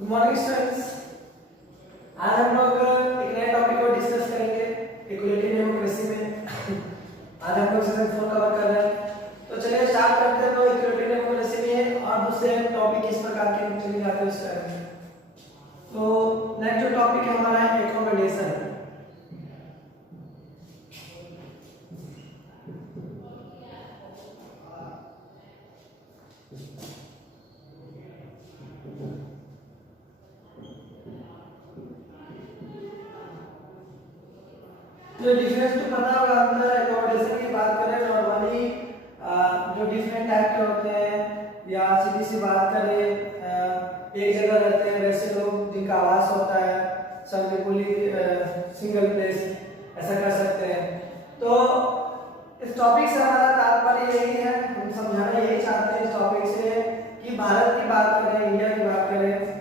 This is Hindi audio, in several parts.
Good morning students. आज हम लोग एक नए टॉपिक को डिस्कस करेंगे इक्वलिटी डेमोक्रेसी में। आज हम लोग सेशन 4 कवर कर रहे हैं, तो चलिए स्टार्ट करते हैं। तो इक्वलिटी डेमोक्रेसी में और दूसरे टॉपिक किस प्रकार के चलिए आते हैं उसका करेंगे। तो नेक्स्ट जो टॉपिक है हमारा है एकोमोडेशन। जो डिफरेंस तो पता होगा, अंदर एकोमोडेशन की बात करें नॉर्मली जो डिफरेंट टाइप के होते हैं, या सीधी सी बात करें एक जगह रहते हैं वैसे लोग जिनका आवास होता है सिंगल प्लेस, ऐसा कर सकते हैं। तो इस टॉपिक से हमारा तात्पर्य यही है, हम समझाना यही चाहते हैं इस टॉपिक से कि भारत की बात करें, इंडिया की बात करें,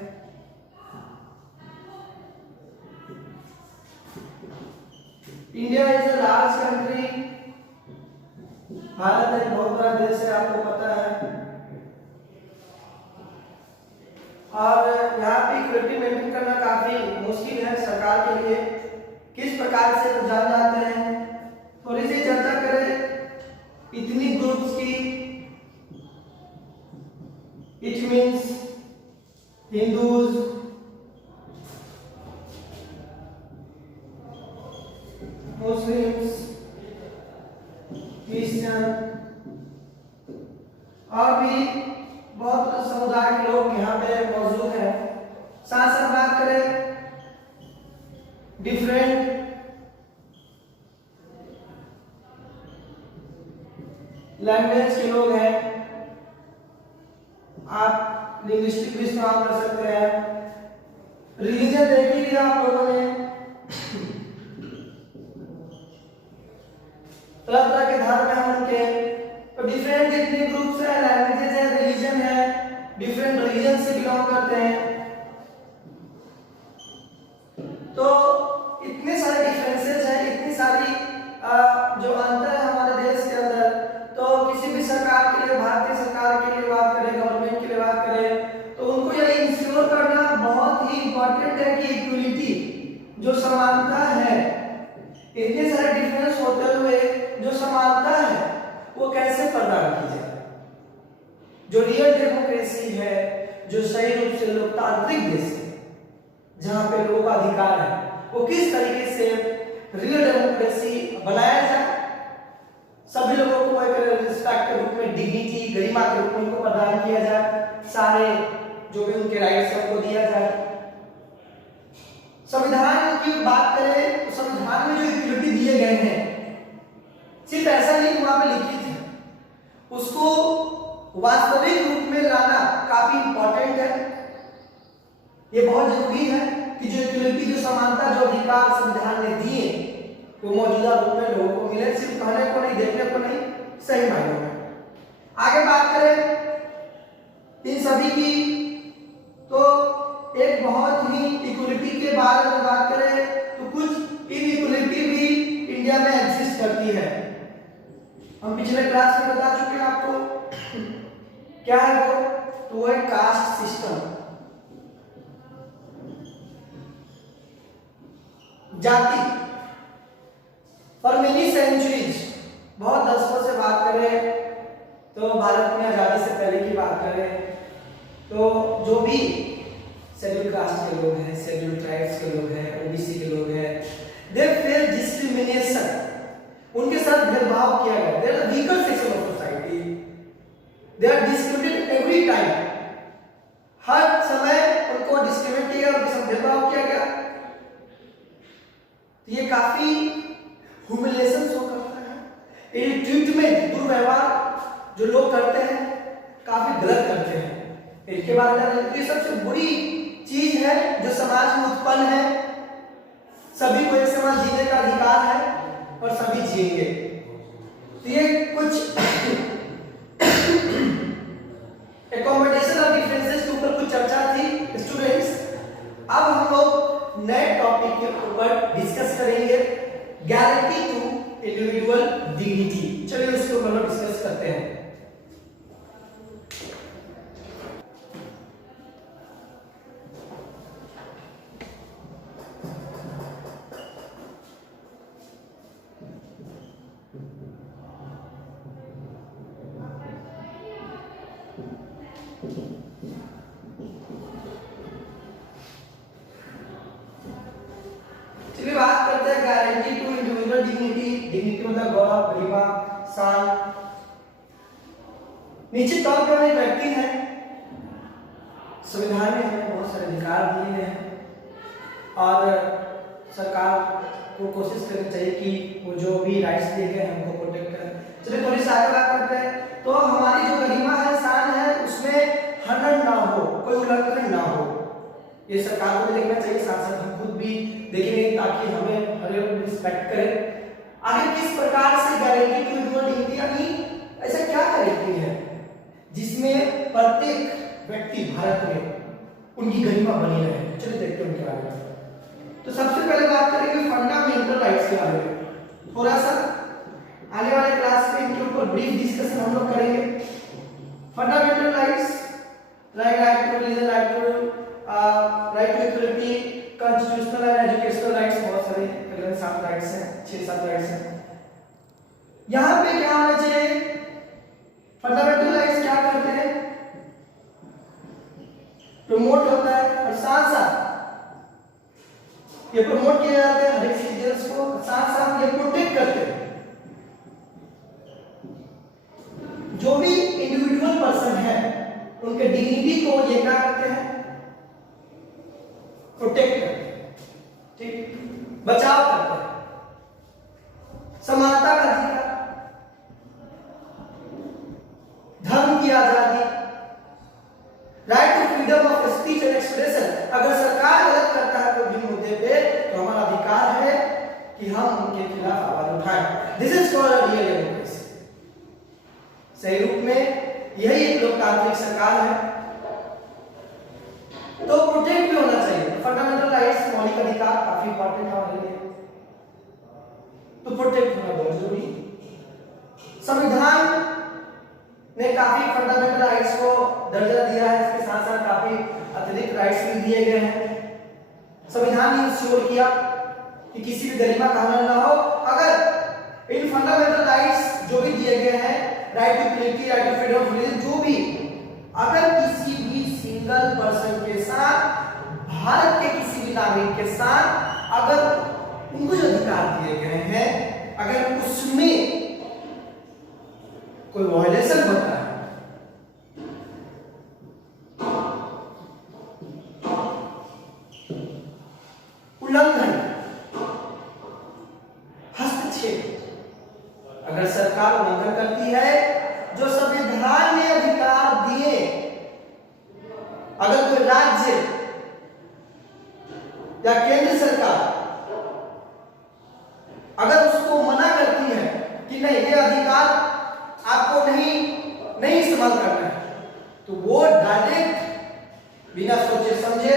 India is a large country. Bharat एक बहुत बड़ा देश है, आपको पता है। और यहाँ पे इक्विटी मेंटेन करना काफी मुश्किल है सरकार के लिए। किस प्रकार से तो जान जाते हैं, थोड़ी सी चर्चा करें। इतनी ग्रुप्स की, it means Hindus, Muslims, Christian और भी बहुत समुदाय के लोग यहाँ पे मौजूद हैं। साथ साथ बात करें डिफरेंट लैंग्वेज के लोग हैं, आप लिंग्विस्टिक भी इस्तेमाल कर सकते हैं। रिलीजन देख ही लिया आप लोगों ने, तरह तरह के धर्म है उनके। तो डिफरेंट जितने ग्रुप्स है, लैंग्वेजेस है, रिलीजन है, डिफरेंट रिलीजन से बिलोंग करते हैं। तो इतने सारे डिफरेंसेस हैं, इतनी सारी जो अंतर है हमारे देश के अंदर। तो किसी भी सरकार के लिए, भारतीय सरकार के लिए बात करें, गवर्नमेंट के लिए बात करें, तो उनको ये इंश्योर करना बहुत ही इंपॉर्टेंट है कि इक्वलिटी, जो समानता है, इतने सारे डिफरेंस होते हुए जो समानता है वो कैसे प्रदान की जाए। जो रियल डेमोक्रेसी है, जो सही रूप से लोकतांत्रिक देश है, जहां पे लोगों का अधिकार है, वो किस तरीके से रियल डेमोक्रेसी बनाया जाए। सभी लोगों को एक रिस्पेक्ट के रूप में, डिग्निटी, गरिमा के रूप में उनको प्रदान किया जाए। सारे जो भी उनके राइट्स हैं उनको दिया जाए। संविधान की बात करें तो संविधान में जो इक्विलिटी दिए गए हैं, सिर्फ ऐसा नहीं कि वहां पे लिखित है, उसको वास्तविक रूप में लाना काफी इंपॉर्टेंट है। ये बहुत जरूरी है कि जो इक्विलिटी, जो समानता, जो अधिकार संविधान ने दिए वो मौजूदा रूप में लोगों को मिले, सिर्फ कहने को नहीं, देखने को नहीं, सही मायनों में। आगे बात करें इन सभी की, तो एक बहुत ही इक्वलिटी के बारे में बात करें तो कुछ इनइक्वलिटी भी इंडिया में एग्जिस्ट करती है। हम पिछले क्लास में बता चुके हैं आपको क्या है वो, तो वो है कास्ट सिस्टम, जाति। फॉर मेनी सेंचुरीज, बहुत दशकों से बात करें तो भारत में आजादी से पहले की बात करें तो जो भी शेड्यूल कास्ट के लोग हैं, शेड्यूल ट्राइब्स के लोग हैं, ओबीसी के लोग हैं, दे फेस डिस्क्रिमिनेशन, उनके साथ भेदभाव किया गया। They are weaker section of society, they are discriminated every time. हर समय उनको डिस्क्रिमिनेट किया गया, उनके साथ भेदभाव किया गया। ये काफी ह्यूमिलिएशन शो करता है। ये ट्रीटमेंट, दुर्व्यवहार जो लोग करते हैं काफी गलत करते हैं। इनके बारे में ये सबसे बुरी चीज है जो समाज में उत्पन्न है। सभी को एक समान जीने का अधिकार है और सभी जिएंगे। तो ये कुछ एकोमोडेशन और डिफरेंसेस के ऊपर कुछ चर्चा थी स्टूडेंट्स। अब हम लोग नए टॉपिक के ऊपर डिस्कस करेंगे, गारंटी टू इंडिविजुअल डिग्निटी। चलिए उसके ऊपर डिस्कस करते हैं। तो 1 डिग्निटी मतलब गौरव, गरिमा, शान। निश्चित तौर पर एक व्यक्ति है, संविधान में हमें बहुत सारे अधिकार दिए गए हैं और सरकार को कोशिश करनी चाहिए कि वो जो भी राइट्स दिए गए हैं उनको प्रोटेक्ट करें। चलिए थोड़ी सी आगे बात करते हैं। तो हमारी जो गरिमा है, शान है, उसमें हनन ना हो, कोई उल्लंघन ना हो, ये सरकार को देखना चाहिए, साथ साथ हम खुद भी देखेंगे ताकि हमें हर लोग रिस्पेक्ट करें। आगे किस प्रकार से गारंटी की डिग्निटी, यानी ऐसा क्या गारंटी है जिसमें प्रत्येक व्यक्ति भारत में उनकी गरिमा बनी रहे। चलिए देखते हैं उनके बारे में। तो सबसे पहले बात करेंगे फंडामेंटल राइट्स के बारे में। थोड़ा सा आने वाले क्लास में इनके ऊपर ब्रीफ डिस्कशन हम लोग करेंगे। Fundamental rights like right to religion, right to equality, constitutional and educational rights, बहुत सारे तकरीबन 7 राइट्स हैं, 6-7 राइट्स हैं। यहाँ पे क्या होना चाहिए, फंडामेंटल राइट्स क्या करते हैं, प्रमोट होता है और साथ साथ ये प्रमोट किया जाता है हर एक सिटीजन्स को, साथ साथ ये प्रोटेक्ट करते हैं। जो भी इंडिविजुअल पर्सन है उनके डिग्निटी को ये क्या करते हैं, प्रोटेक्ट करते हैं, ठीक, बचाव करते हैं। समानता का अधिकार, धर्म की आजादी, right to freedom of speech and expression. अगर सरकार गलत करता है कोई भी मुद्दे पे तो हमारा अधिकार है कि हम उनके खिलाफ आवाज उठाएं। This is called real democracy. सही रूप में यही एक लोकतांत्रिक सरकार है। तो प्रोटेक्ट भी होना चाहिए। फंडामेंटल राइट्स, मौलिक अधिकार काफी इंपॉर्टेंट है हमारे लिए, तो प्रोटेक्ट होना बहुत जरूरी है। संविधान ने काफी फंडामेंटल राइट्स को दर्जा दिया है, इसके साथ साथ काफी अतिरिक्त राइट्स भी दिए गए हैं। संविधान ने इंश्योर किया कि किसी भी गरिमा का हनन ना हो। अगर इन फंडामेंटल राइट्स जो भी दिए गए हैं, right to equality, right to freedom of religion, जो भी, अगर किसी भी सिंगल पर्सन के साथ, भारत के किसी भी नागरिक के साथ अगर उनको जो अधिकार दिए गए हैं अगर उसमें कोई वायलेशन होता है, उल्लंघन, हस्तक्षेप, अगर सरकार उल्लंघन करती है जो संविधान ने अधिकार दिए, अगर कोई राज्य या केंद्र सरकार अगर उसको मना करती है कि नहीं ये अधिकार आपको नहीं इस्तेमाल करना है, तो वो डायरेक्ट बिना सोचे समझे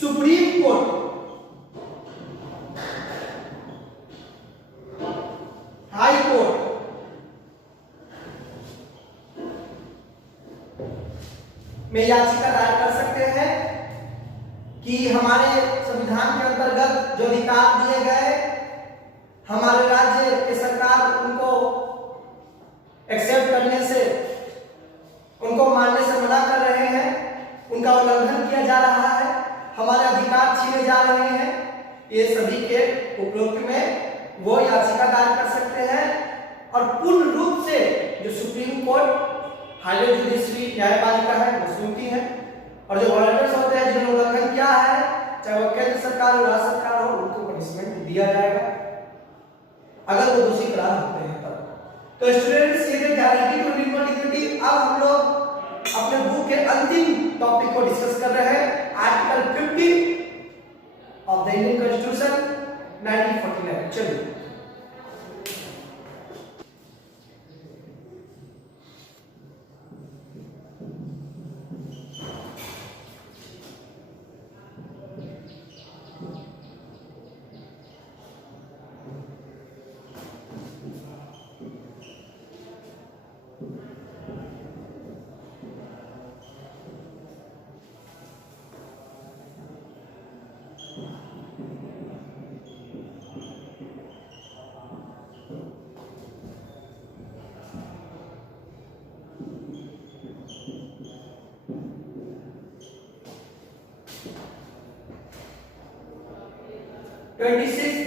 सुप्रीम कोर्ट, हाई कोर्ट में याचिका दायर कर सकते हैं कि हमारे संविधान के अंतर्गत जो अधिकार दिए गए हमारे राज्य की सरकार उनको एक्सेप्ट करने से, उनको मानने से मना कर रहे हैं, उनका उल्लंघन किया जा रहा है, हमारे अधिकार छीने जा रहे हैं, ये सभी के उपरोक्त में वो याचिका दायर कर सकते हैं। और पूर्ण रूप से जो सुप्रीम कोर्ट, हायर जुडिशरी न्यायपालिका है वो सुनती है, और जो वायलेटर्स होते हैं जिन्होंने उल्लंघन किया है, चाहे वो केंद्र सरकार हो, राज्य सरकार हो, उनको पनिशमेंट दिया जाएगा अगर वो दोषी करार होते हैं तब। तो स्टूडेंट्स, ये थे गारंटी टू इंडिविजुअल डिग्निटी। अब हम लोग अपने बुक के अंतिम टॉपिक को डिस्कस कर रहे हैं, article 50 of the Indian constitution 1949। चलिए,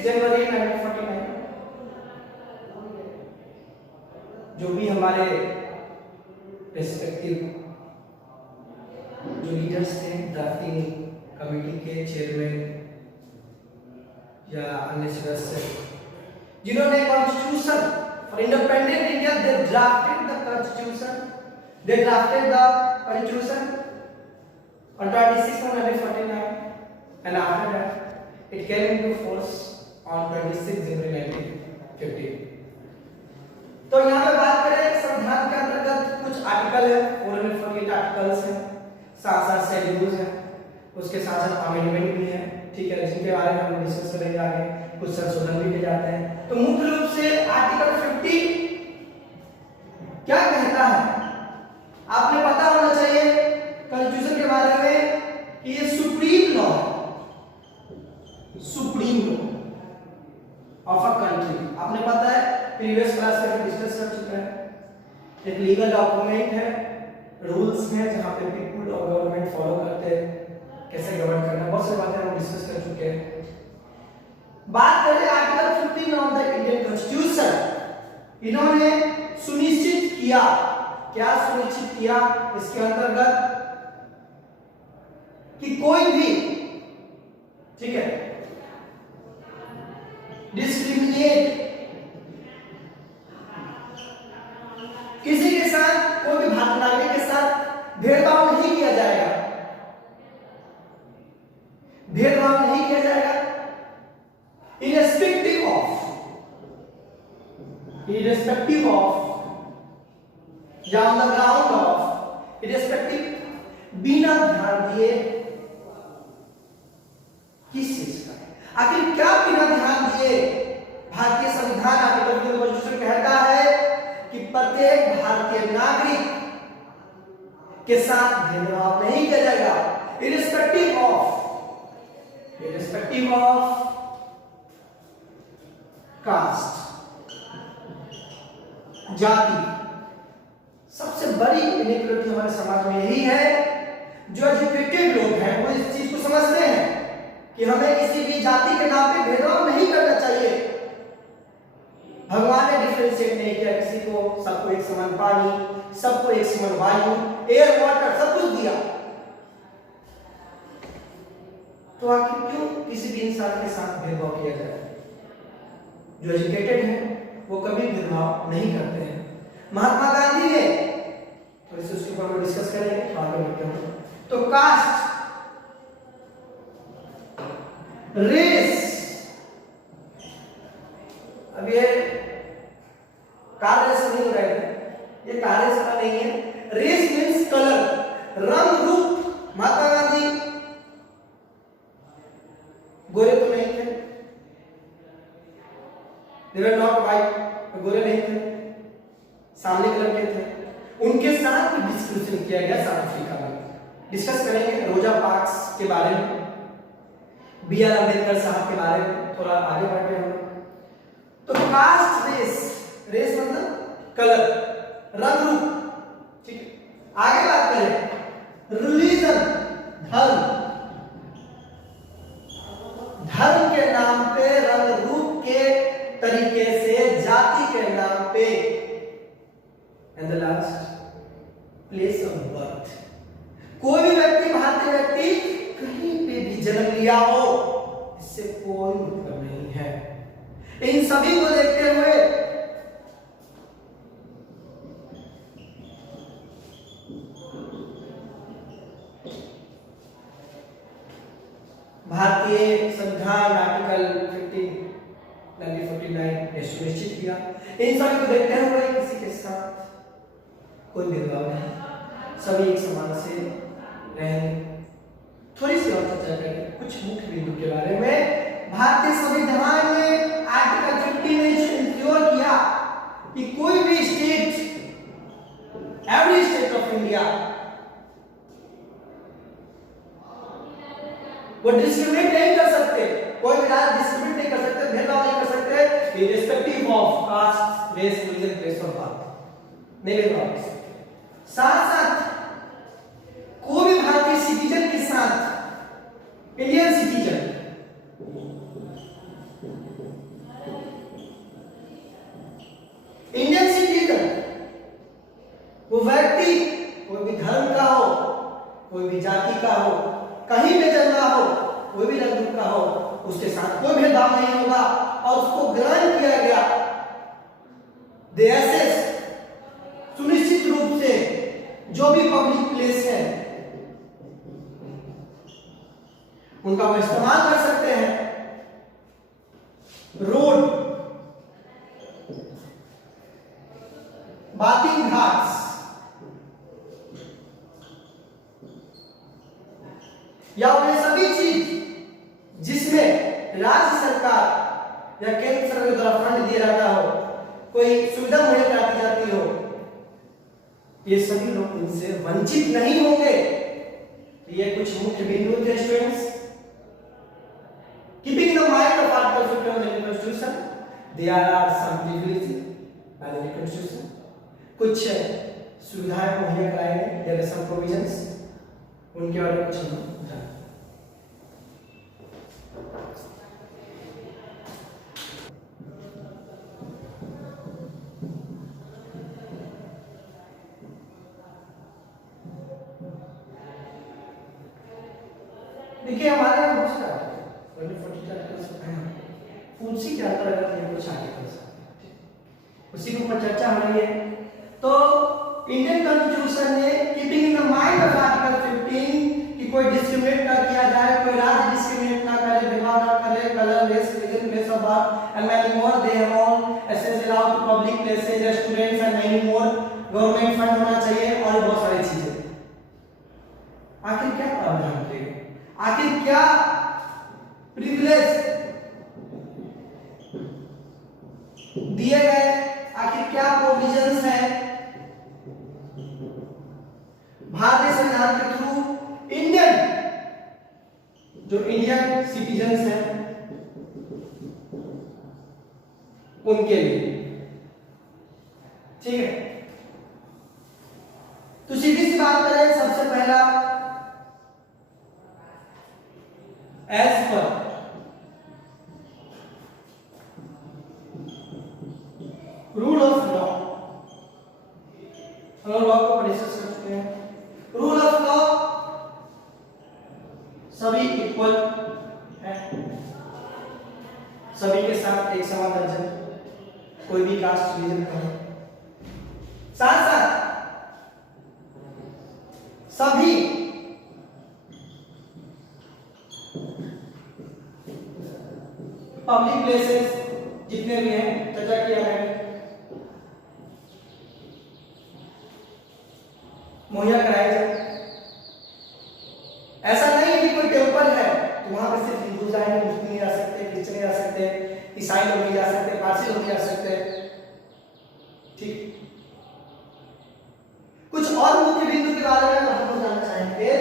जनवरी 1949 भी हमारे रेस्पेक्टिव जो लीडर्स थे, ड्राफ्टिंग कमेटी के चेयरमैन या अन्य सदस्य, जिन्होंने constitution for independent India, they drafted the constitution on 26 November 1949, and after that it came into force on 26 January 1950. तो यहाँ पे बात करें संविधान के अंतर्गत कुछ आर्टिकल है, 448 आर्टिकल्स हैं, 7 शेड्यूल्स हैं, उसके साथ अमेंडमेंट भी है, ठीक है, जिनके बारे में हम डिस्कस करेंगे आगे, कुछ संशोधन भी किए जाते हैं। तो मुख्य रूप से आर्टिकल 50 क्या कहता है, आपने पता होना चाहिए कॉन्स्टिट्यूशन के बारे में कि ये supreme law of a country, आपने पता है, प्रीवियस क्लास में डिस्कस कर चुके हैं। एक लीगल डॉक्यूमेंट है, रूल्स हैं जहां पे पीपल और गवर्नमेंट फॉलो करते हैं कैसे गवर्न करना, बहुत सारी बातें हम डिस्कस कर चुके हैं। बात करें article 15 of the Indian constitution, इन्होंने सुनिश्चित किया, क्या सुनिश्चित किया इसके अंतर्गत कि कोई भी, ठीक है, डिस्क्रिमिनेट किसी के साथ, कोई भी भारतीय नागरिक के साथ भेदभाव नहीं किया जाएगा, भेदभाव नहीं किया जाएगा, irrespective of या on the ground of, irrespective, बिना ध्यान दिए किस चीज का, आखिर क्या बिना ध्यान दिए, भारतीय संविधान आर्टिकल कॉन्स्टिट्यूशन कहता है कि प्रत्येक भारतीय नागरिक के साथ भेदभाव नहीं किया जाएगा, irrespective of कास्ट, जाति। सबसे बड़ी इनइक्वालिटी हमारे समाज में यही है, जो एजुकेटेड लोग हैं वो इस चीज को समझते हैं कि हमें किसी भी जाति के नाम पे भेदभाव नहीं करना चाहिए। भगवान ने डिफरेंशिएट नहीं किया किसी को, सबको एक समान पानी, सबको एक समान वायु, एयर, वाटर, सब कुछ दिया, तो आखिर क्यों किसी भी इंसान के साथ भेदभाव किया जाए? जो एजुकेटेड हैं वो कभी भेदभाव नहीं करते हैं। महात्मा गांधी ने, तो इसे उसके ऊपर डिस्कस करेंगे आगे बढ़ते हैं। तो कास्ट, रेस, अब ये कार्य से नहीं हो रहा है, ये कार्य से नहीं है। रेस मीन्स कलर, रंग रूप। महात्मा गांधी गोरे तो नहीं थे, they were not white, गोरे नहीं थे, सामने कलर के थे। उनके साथ भी डिस्कशन किया गया साउथ अफ्रीका में, डिस्कस करेंगे रोजा पार्क्स के बारे में, बी.आर. अम्बेडकर साहब के बारे में, थोड़ा आगे बढ़ते हैं हम। तो कास्ट, रेस मतलब कलर, रंग रूप, ठीक है। आगे बात करें रिलीजन, धर्म के नाम पे, रंग रूप के तरीके से, जाति के नाम पे, and the last place of birth. कोई भी व्यक्ति, भारतीय व्यक्ति कहीं पे भी जन्म लिया हो, इससे कोई मतलब नहीं है। इन सभी को देखते हुए भारतीय संविधान आर्टिकल 1949 ने सुनिश्चित किया, इन सभी को देखते हुए किसी के साथ कोई भेदभाव नहीं, सभी एक समान से रहेंगे। थोड़ी सी और चर्चा करें कुछ मुख्य बिंदु के बारे में। भारतीय संविधान ने आर्टिकल 50 में इंश्योर किया कि कोई भी state, every state of India, वो डिस्क्रिमिनेट नहीं कर सकते, कोई भी राज्य डिस्क्रिमिनेट नहीं कर सकते, भेदभाव नहीं कर सकते, irrespective of caste, race, religion, place of birth, नहीं भेदभाव कर सकते। साथ साथ कोई भी भारतीय सिटीजन के साथ, इंडियन सिटीजन, कोई भी जाति का हो, कहीं भी जन्मा हो, कोई भी रंग का हो, उसके साथ कोई भेदभाव नहीं होगा और उसको ग्रहण किया गया। देश सुनिश्चित रूप से जो भी पब्लिक प्लेस है उनका वो इस्तेमाल कर सकते हैं। रोड, बाथिंग घाट्स, या वे सभी चीज जिसमें राज्य सरकार या केंद्र सरकार द्वारा फंड दिया जाता हो, कोई सुविधा मुहैया कराई जाती हो, ये सभी लोग इनसे वंचित नहीं होंगे। ये कुछ मुख्य बिंदु थे students. Keeping the mind of Article 50 of the Indian Constitution, there are some privileges by the Constitution. कुछ सुविधाएं मुहैया कराई गई, there are some provisions, उनके बारे में कुछ हम जानते हैं। देखिए हमारे यहाँ बहुत सारे उसी के अंतर्गत ये कुछ आर्टिकल्स उसी के ऊपर चर्चा हो रही है। तो इंडियन कॉन्स्टिट्यूशन ने keeping in the mind of article 15 कि कोई डिस्क्रिमिनेट ना किया जाए, कोई राज्य डिस्क्रिमिनेट ना करे, भेदभाव ना करे, colour, race, religion, place of birth and many more, they have all access allowed to public places, restaurants and many more, government fund होना चाहिए और बहुत सारी चीजें। आखिर क्या प्रावधान थे, आखिर क्या प्रिविलेज दिए गए, आखिर क्या प्रोविजंस है भारतीय संविधान के थ्रू इंडियन जो इंडियन सिटीजन्स हैं उनके लिए। ठीक है, तो सीधी सी बात करें, सबसे पहला as per rule of law, हम लॉ को डिस्कस कर चुके हैं। रूल ऑफ लॉ सभी इक्वल है, सभी के साथ एक समान दर्जा, कोई भी कास्ट रिलीजन का हो, साथ साथ सभी पब्लिक प्लेसेस जितने भी हैं चर्चा किया है मुहैया कराए जाए। ऐसा नहीं है कि कोई टेम्पल है तो वहां पर सिर्फ हिंदू जाएंगे, मुस्लिम नहीं जा सकते, क्रिश्चियन नहीं जा सकते, ईसाई लोग नहीं जा सकते, पारसी लोग नहीं जा सकते। ठीक, कुछ और मुख्य बिंदु के बारे में हम लोग जानना चाहेंगे।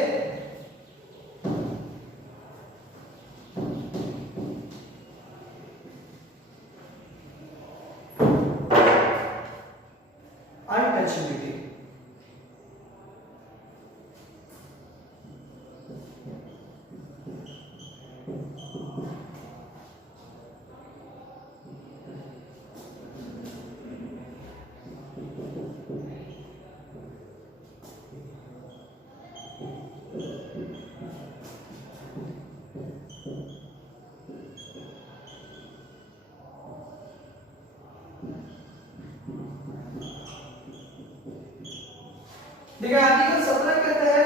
अनटचेबिलिटी, देखिए आर्टिकल 17 कहता है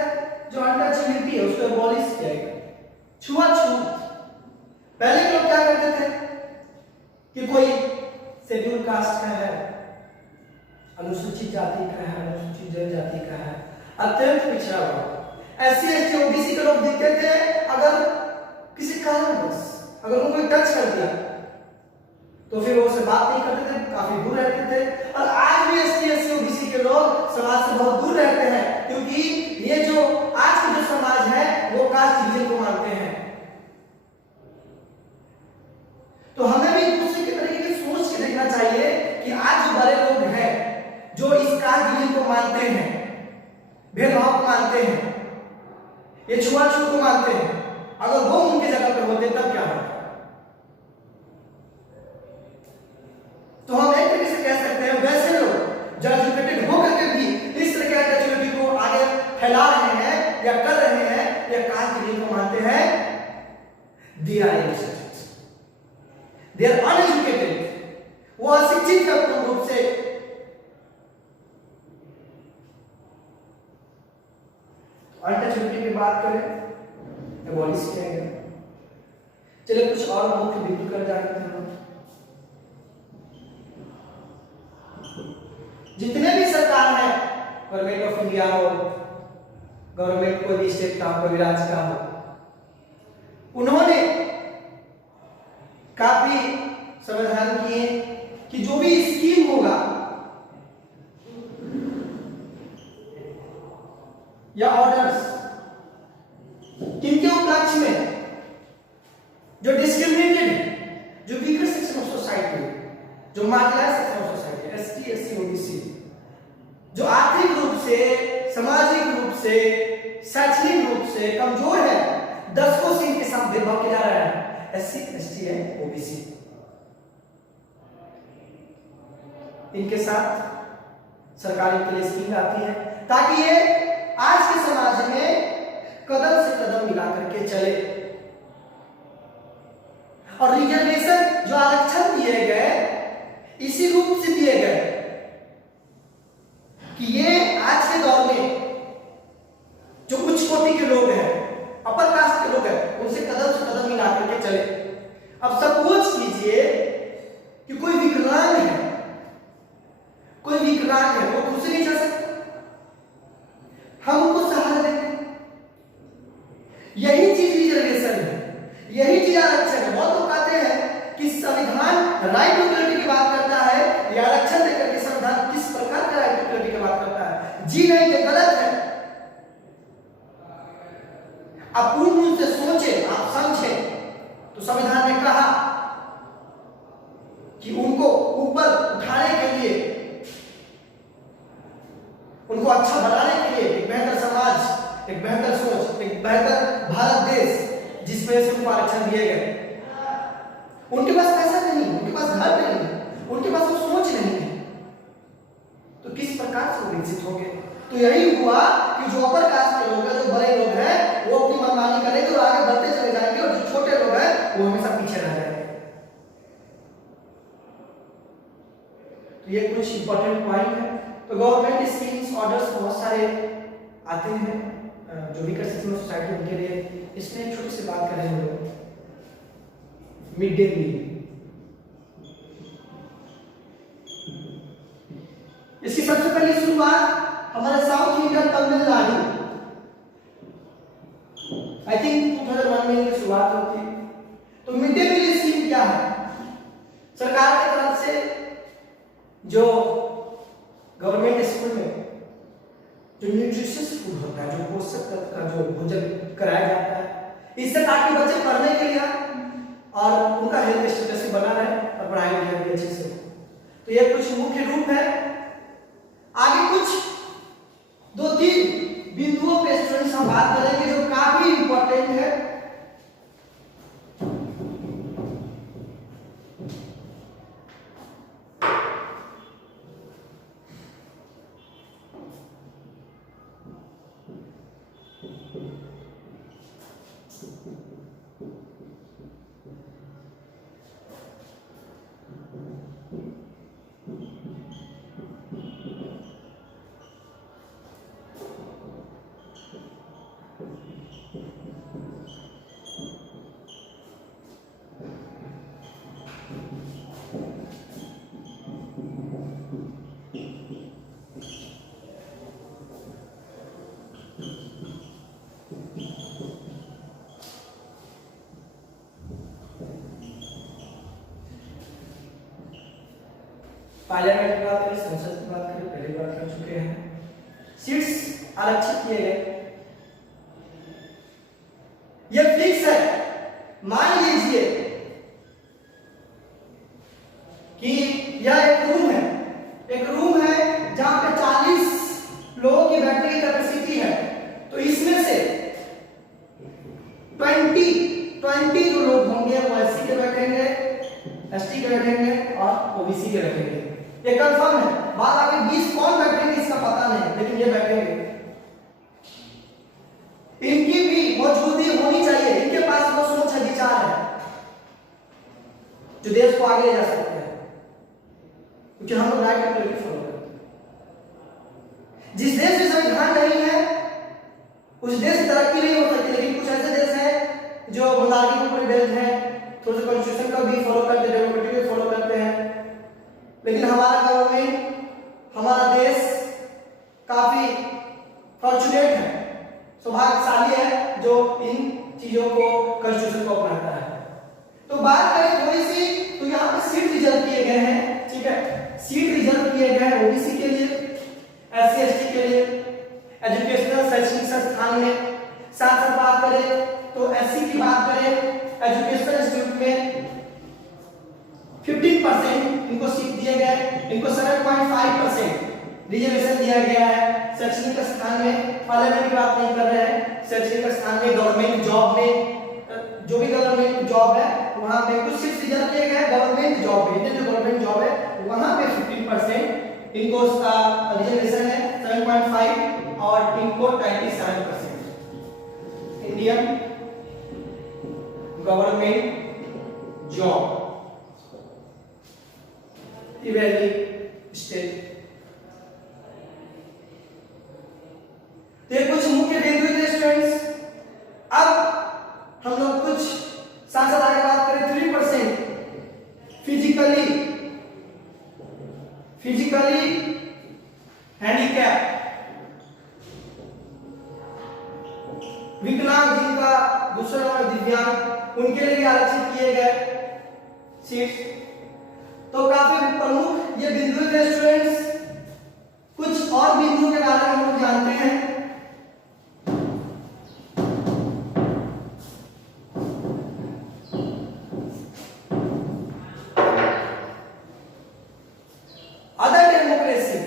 जो अनटचेबिलिटी है उसको एबॉलिश किया गया। छुआछूत, पहले के लोग क्या करते थे कि कोई शेड्यूल कास्ट का है, अनुसूचित जाति का है, अनुसूचित जनजाति का है, अत्यंत पिछड़ा हुआ, एससी एसटी ओबीसी के लोग दिखते थे, अगर किसी कारणवश अगर उनको टच कर दिया तो फिर वो उससे बात नहीं करते थे, काफी दूर रहते थे। और आज भी एससी एसटी ओबीसी के लोग समाज से बहुत दूर रहते हैं, क्योंकि ये जो आज का जो समाज है वो कास्ट डिवीजन को मानते हैं। तो हमें भी दूसरे के तरीके की सोच के देखना चाहिए कि आज जो बड़े लोग हैं जो इस कास्ट डिवीजन को मानते हैं, भेदभाव को मानते हैं, ये छुआछूत को मानते हैं, अगर वो उनके जगह पे होते तब क्या होता? तो हम एक तरीके से कह सकते हैं वैसे लोग जो एजुकेटेड होकर के भी इस तरह के एजुकेशन को आगे फैला रहे हैं या कर रहे हैं या कास्ट डिग्री को मानते हैं, they are illiterate, they are uneducated, वो अशिक्षित है पूर्ण रूप से। अनटचेबिलिटी की बात करें, एबॉलिश किया गया। चलिए कुछ और मुख्य बिंदु कर जाते हैं। जितने भी सरकार है, गवर्नमेंट ऑफ इंडिया हो, गवर्नमेंट कोई भी स्टेट का हो, कोई राज्य का हो, उन्होंने काफी समाधान किए कि जो भी स्कीम होगा या ऑर्डर्स किनके उपलक्ष्य में, जो डिस्क्रिमिनेटेड, जो वीकर सेक्शन ऑफ सोसाइटी, जो marginalised section of society, ST, SC, OBC, जो आर्थिक रूप से, सामाजिक रूप से, शैक्षणिक रूप से कमजोर है, 10 को सीट के साथ भेदभाव किया जा रहा है, एससी, एसटी है, ओबीसी, इनके साथ सरकार इनके लिए स्कीम आती है ताकि ये आज के समाज में कदम से कदम मिला करके चले। और रिजर्वेशन जो आरक्षण दिए गए इसी रूप से दिए गए कि ये आज के दौर में जो उच्च कोटि के लोग हैं, अपर कास्ट के लोग हैं, उनसे कदम से कदम मिला करके चले। अब सपोज कीजिए कि कोई विकलांग है, कोई विकलांग है, वो खुद से नहीं चल सकता, हम उनको सहारा देंगे। यही चीज रिजर्वेशन है, यही चीज आरक्षण है। बहुत लोग कहते हैं कि संविधान राइट टू इक्वलिटी की बात करता है, या आरक्षण देकर के संविधान किस प्रकार का राइट टू इक्वलिटी की बात करता है। जी नहीं, ये गलत है। आप पूर्ण रूप से सोचे, आप समझे, तो संविधान ने कहा कि उनको ऊपर उठाने के लिए, उनको अच्छा बनाने के लिए एक बेहतर समाज, एक बेहतर सोच, एक बेहतर भारत देश, जिस वजह से उनको आरक्षण दिए गए। उनके पास पैसा नहीं, उनके पास घर नहीं, उनके पास वो सोच नहीं है, तो किस प्रकार से विकसित होंगे। तो यही हुआ कि जो अपर कास्ट के लोग हैं, जो बड़े लोग हैं, वो अपनी मनमानी करेंगे और आगे बढ़ते चले जाएंगे, और जो छोटे लोग हैं वो हमेशा पीछे रह जाएंगे। तो ये कुछ इंपॉर्टेंट पॉइंट है। तो गवर्नमेंट स्कीम्स, ऑर्डर्स बहुत सारे आते हैं जो वीकर सेक्शन ऑफ सोसाइटी उनके लिए। इसमें एक छोटी सी बात करें हम लोग, मिड डे मील। इसकी सबसे पहली शुरुआत हमारे south India, Tamil Nadu, I think 2001 में इसकी शुरुआत होती है। तो मिड डे मील स्कीम क्या है? सरकार की तरफ से जो गवर्नमेंट स्कूल में जो न्यूट्रिशियस फूड होता है, जो पोषक तत्व का जो भोजन कराया जाता है, इससे ताकि बच्चे पढ़ने के लिए और उनका हेल्थ स्टेटस बना रहे और पढ़ाई लिखाई भी अच्छे से हो। तो ये कुछ मुख्य रूप है। आगे कुछ 2-3 बिंदुओं पे स्टूडेंट्स हम बात करेंगे जो काफी इंपॉर्टेंट है। पार्लियामेंट की बात करें, संसद की बात करें, पहले बात कर चुके हैं। सीट्स आरक्षित किए गए, ये फिक्स है। मान लीजिए कि यह एक रूम है जहां पे 40 लोगों की बैठने की कैपेसिटी है, तो इसमें से 20 जो लोग होंगे वो एससी के बैठेंगे, एसटी के बैठेंगे और ओबीसी के बैठेंगे। ये कंफर्म है। बात आगे 20 कौन बैठेंगे इसका पता नहीं, लेकिन ये बैठेंगे। मौजूदगी होनी चाहिए, इनके पास वो सोच है, विचार है जो देश को आगे ले जा सकते हैं, क्योंकि हम लोग राइट डेमोक्रेसी फॉलो करते हैं। जिस देश में संविधान नहीं है उस देश की तरक्की नहीं हो सकती, लेकिन कुछ ऐसे देश हैं जो मोनार्की के ऊपर बेस्ड है, थोड़ा सा कॉन्स्टिट्यूशन का भी फॉलो करते हैं, डेमोक्रेसी भी फॉलो करते हैं, लेकिन हमारा गवर्नमेंट, हमारा देश काफी फॉर्चुनेट है, सौभाग्यशाली है जो इन चीजों को, कॉन्स्टिट्यूशन को अपनाता है। तो बात करें थोड़ी सी, तो यहाँ पे सीट रिजर्व किए गए हैं, ठीक है, सीट रिजर्व किए गए हैं ओबीसी के लिए, एससी एसटी के लिए, एजुकेशनल शैक्षणिक संस्थान में। साथ साथ बात करें तो एससी की बात करें, एजुकेशनल इंस्टीट्यूट में 15% इनको सीट दिए गए, इनको 7.5% रिजर्वेशन दिया गया है। शैक्षणिक स्थान में पार्लियामेंट की बात नहीं कर रहे हैं, शैक्षणिक स्थान में, गवर्नमेंट जॉब में, जो भी गवर्नमेंट जॉब है वहां पे कुछ सीट रिजर्व किए गए हैं। गवर्नमेंट जॉब में, जो गवर्नमेंट जॉब है वहां पे 15% इनको उसका रिजर्वेशन है, 7.5, और इनको 27%। Indian government job state. ये कुछ मुख्य बिंदु थे स्टूडेंट्स। अब हम लोग कुछ साथ साथ आगे बात करें 3% फिजिकली हैंडीकैप, विकलांग जिनका दूसरा नाम है दिव्यांग, उनके लिए आरक्षित किए गए सीट्स। तो काफी प्रमुख ये बिंदु थे स्टूडेंट्स। कुछ और बिंदुओं के बारे में हम लोग जानते हैं। Other democracy,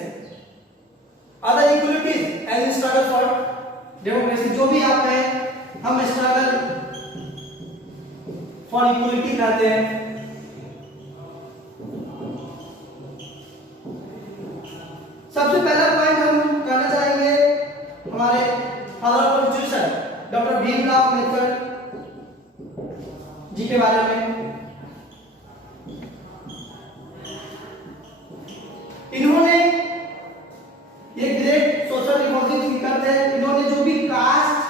other equalities and struggle for democracy, जो भी आप कहें, हम स्ट्रगल फॉर इक्वलिटी कहते हैं। सबसे पहला पॉइंट हम कहना चाहेंगे हमारे father of constitution doctor Bhimrao Ambedkar ji के बारे में। इन्होंने ये ग्रेट सोशल रिफॉर्मिस्ट करते हैं। इन्होंने जो भी कास्ट,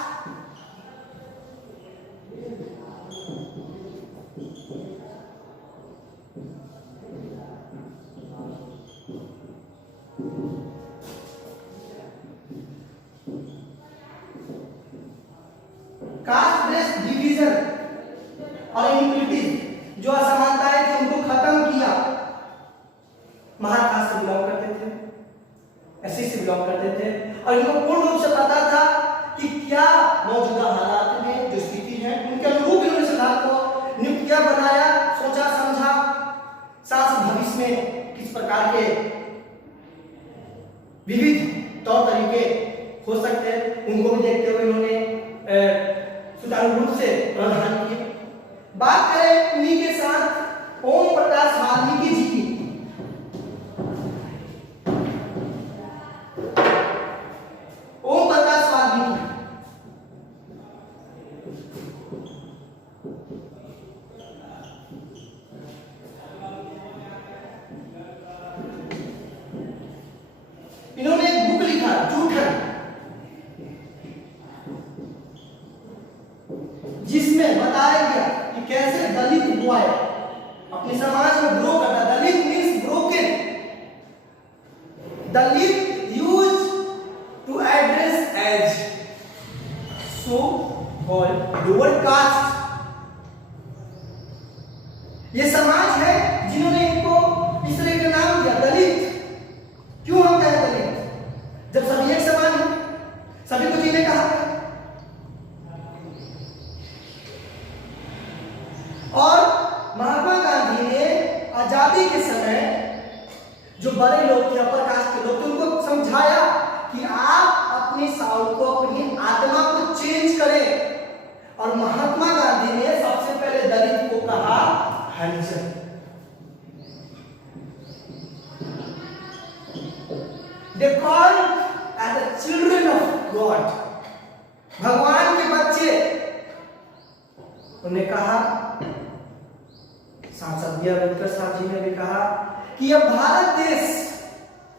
कास्ट बेस्ड डिवीजन और इनइक्वालिटी, जो असमानताएं थी उनको खत्म किया। महार कास्ट से बिलोंग करते थे, एससी से बिलोंग करते थे, और इनको पूर्ण रूप से पता था कि क्या मौजूदा हालात में जो स्थिति है उनके अनुरूप इन्होंने सरकार को नियुक्त किया, बनाया, सोचा समझा। साथ भविष्य में किस प्रकार के विविध तौर तरीके हो सकते हैं उनको भी देखते हुए इन्होंने सुचारू रूप से प्रावधान किए। बात करें उन्हीं के साथ ओम प्रकाश वाल्मीकि जी की। ओम प्रकाश वाल्मीकि इन्होंने एक बुक लिखा, जूठन, जिसमें बताया गया कि कैसे दलित बॉय अपने समाज में ग्रो करता। Dalit means broken, Dalit use to address as so called lower caste. ये समाज है जिन्होंने इनको इस तरह का नाम दिया दलित। क्यों हम कहते हैं दलित? जब सभी एक समान है, सभी को जीने का हक है। और महात्मा गांधी ने आजादी के समय जो बड़े लोग थे, अपर कास्ट के लोग थे, उनको समझाया कि आप अपने साउल को, अपनी आत्मा को चेंज करें। और महात्मा गांधी ने सबसे पहले दलित को कहा हरिजन। They called as the children of God, भगवान के बच्चे। उन्होंने कहा, सांसद बी आर अम्बेडकर साहब जी ने भी कहा कि अब भारत देश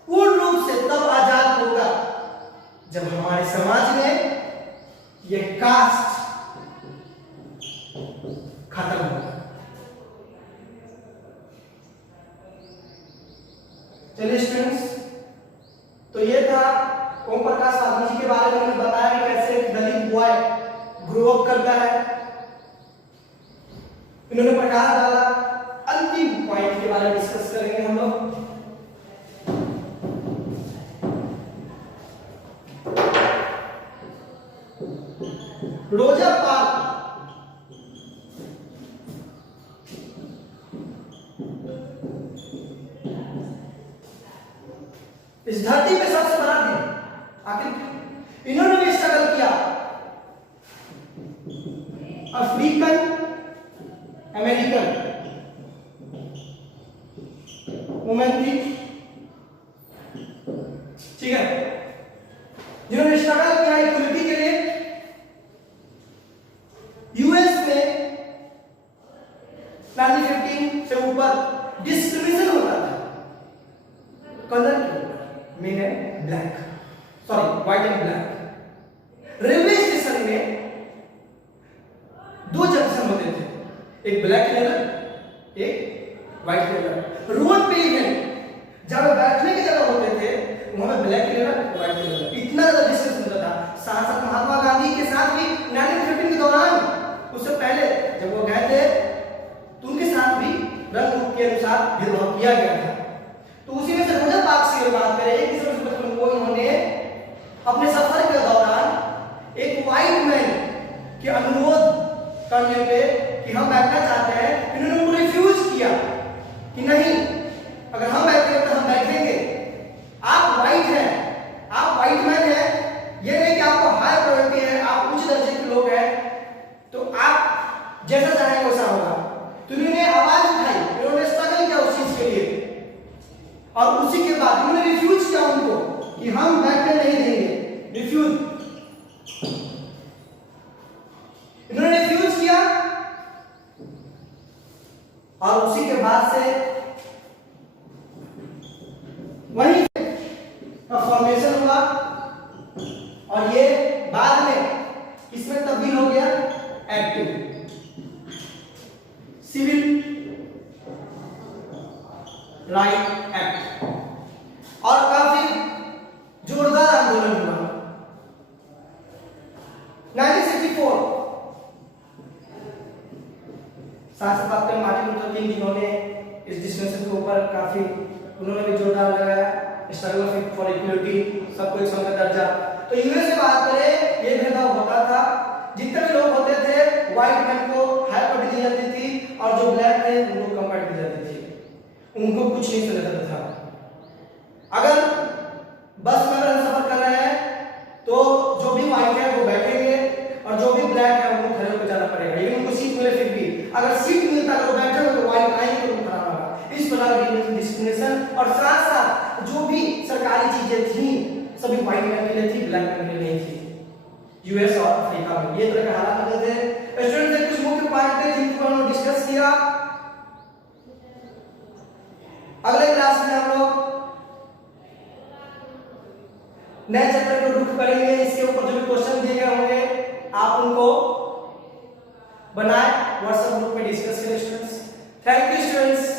पूर्ण रूप से तब आजाद होगा जब हमारे समाज में ये कास्ट खत्म होगा। चलिए स्टूडेंट्स, तो ये था ओम प्रकाश वाल्मीकि जी के बारे में मैंने बताया कि कैसे एक दलित बॉय ग्रो अप करता है। इन्होंने प्रकाश डाला। अंतिम पॉइंट के बारे में डिस्कस करेंगे हम लोग। रोजा पार्क इस धरती पे सबसे बड़ा दिन, आखिर इन्होंने भी स्ट्रगल किया। अफ्रीकन अमेरिकन वुमेन थी, ठीक है, जिन्होंने स्ट्रगल किया इक्वलिटी के लिए। यूएस में 1915 से ऊपर डिस्क्रिमिनेशन होता था कलर के ऊपर, main and black, sorry white and black. Railway station में दो जंक्शन होते थे, एक ब्लैक कलर एक व्हाइट कलर। रोड पे इवन जब बैठने की जगह होते थे वहां पे ब्लैक कलर व्हाइट कलर, इतना ज्यादा डिस्टेंस होता था। सांसद महात्मा गांधी के साथ भी 1915 के दौरान, उससे पहले जब वो गए थे तो उनके साथ भी रंग रूप के अनुसार भेदभाव किया गया था। तो उसी में से रोजा पार्क्स की बात करें, 21 को इन्होंने अपने सफर के दौरान एक व्हाइट मैन के अनुरोध करने पे कि हम बैठना चाहते हैं, इन्होंने उनको रिफ्यूज किया कि नहीं, अगर हम बैठेंगे तो हम बैठेंगे। आप व्हाइट हैं, आप व्हाइट मैन हैं, ये नहीं कि आपको हाई प्रायोरिटी है, आप उच्च दर्जे के लोग हैं, तो आप जैसा चाहेंगे वैसा होगा। तो इन्होंने आवाज उठाई, इन्होंने स्ट्रगल किया उस चीज के लिए, और उसी के बाद इन्होंने रिफ्यूज किया उनको कि हम बैठने नहीं देंगे, रिफ्यूज, इन्होंने रिफ्यूज किया। और उसी के बाद से वहीं का फॉर्मेशन हुआ, और ये बाद में किसमें तब्दील हो गया, एक्ट, सिविल राइट एक्ट, और काफी जोरदार आंदोलन हुआ। 1964 सांसद डॉक्टर मार्टिन लूथर किंग जिन्होंने इस डिस्कशन के ऊपर काफी, उन्होंने भी जोरदार लगाया, स्ट्रगल फॉर इक्वलिटी, सबको एक समान दर्जा। तो यूएस से बात करें, ये भेदभाव होता था, जितने भी लोग होते थे व्हाइट मैन को हाई प्रायोरिटी दी जाती थी, और जो ब्लैक थे उनको कम प्रायोरिटी दी जाती थी, उनको कुछ नहीं समझा जाता था। अगर बस में अगर सफर कर रहे हैं तो जो भी व्हाइट है वो बैठेंगे, और जो भी ब्लैक है उनको खड़े होकर जाना पड़ेगा, ये उनको सीट मिले फिर भी, अगर सीट मिलता अगर वो बैठे हुए तो व्हाइट आएंगे तो खड़ा होगा। इस प्रकार की डिस्क्रिमिनेशन, और साथ साथ जो भी सरकारी चीजें थी सभी व्हाइट मैन के लिए थी, ब्लैक मैन के लिए नहीं थी। यूएस और अफ्रीका में ये तरह के हालात होते थे। स्टूडेंट्स के कुछ मुख्य पॉइंट थे जिनको हमने डिस्कस किया। अगले क्लास में हम लोग नए चैप्टर को रुख करेंगे। इसके ऊपर जो भी क्वेश्चन दिए गए होंगे आप उनको बनाए, व्हाट्सएप ग्रुप में डिस्कस करें स्टूडेंट्स। Thank you students.